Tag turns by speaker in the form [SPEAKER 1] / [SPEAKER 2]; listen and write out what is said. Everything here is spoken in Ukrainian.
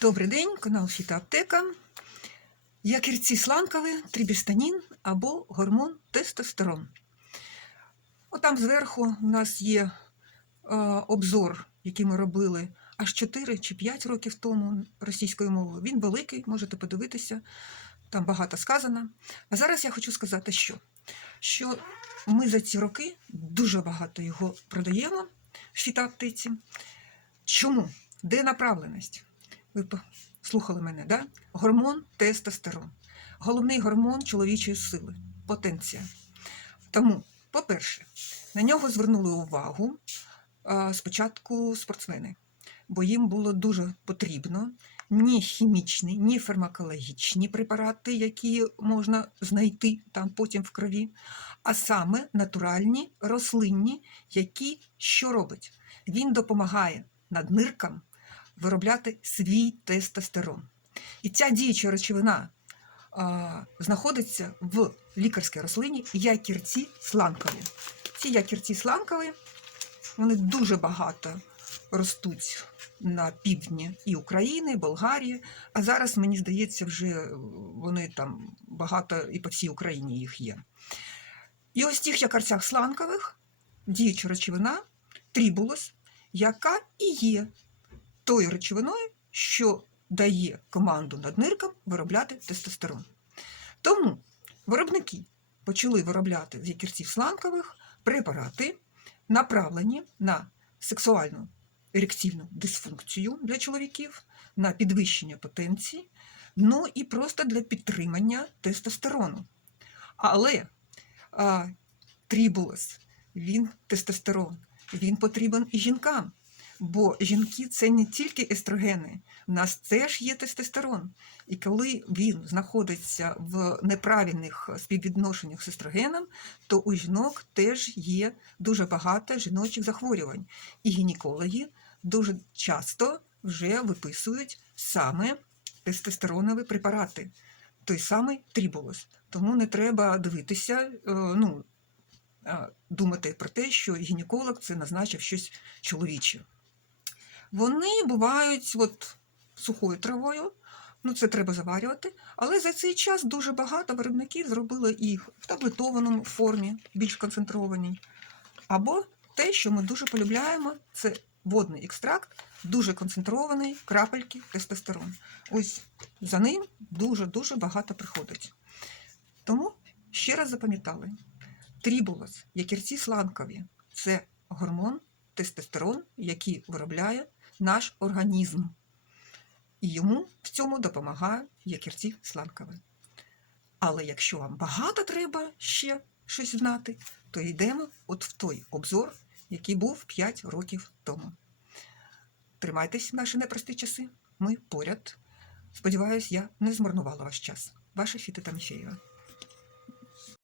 [SPEAKER 1] Добрий день, канал Фітоаптека. Якірці сланкові, трибістанін або гормон тестостерон. Отам зверху у нас є е, обзор, який ми робили аж 4 чи 5 років тому російською мовою. Він великий, можете подивитися, там багато сказано. А зараз я хочу сказати, що, що ми за ці роки дуже багато його продаємо в фітоаптеці. Чому? Де направленість? Ви слухали мене, да? Гормон тестостерон. Головний гормон чоловічої сили, потенція. Тому, по-перше, на нього звернули увагу спочатку спортсмени, бо їм було дуже потрібно ні хімічні, ні фармакологічні препарати, які можна знайти там потім в крові, а саме натуральні, рослинні, які що робить? Він допомагає надниркам виробляти свій тестостерон. І ця діюча речовина а, знаходиться в лікарській рослині якірці сланкові. Ці якірці сланкові, вони дуже багато ростуть на півдні і України, і Болгарії, а зараз, мені здається, вже вони там багато і по всій Україні їх є. І ось в тих якорцях сланкових діюча речовина трібулос, яка і є тою речовиною, що дає команду надниркам виробляти тестостерон. Тому виробники почали виробляти з якірців сланкових препарати, направлені на сексуальну ерекційну дисфункцію для чоловіків, на підвищення потенції, ну і просто для підтримання тестостерону. Але а, трібулос, він тестостерон, він потрібен і жінкам. Бо жінки це не тільки естрогени, в нас теж є тестостерон. І коли він знаходиться в неправильних співвідношеннях з естрогеном, то у жінок теж є дуже багато жіночих захворювань. І гінекологи дуже часто вже виписують саме тестостеронові препарати, той самий трібулос. Тому не треба дивитися, е, ну, думати про те, що гінеколог це назначив щось чоловіче. Вони бувають от, сухою травою, ну це треба заварювати, але за цей час дуже багато виробників зробили їх в таблетованому формі, більш концентрованій. Або те, що ми дуже полюбляємо, це водний екстракт, дуже концентрований, крапельки тестостерон. Ось за ним дуже-дуже багато приходить. Тому ще раз запам'ятали: трібулос, якірці сланкові це гормон тестостерон, який виробляє наш організм. І йому в цьому допомагає якірці сланкові. Але якщо вам багато треба ще щось знати, то йдемо от в той обзор, який був 5 років тому. Тримайтесь наші непрості часи. Ми поряд. Сподіваюсь, я не змарнувала ваш час. Ваша Фіта Таміфєєва.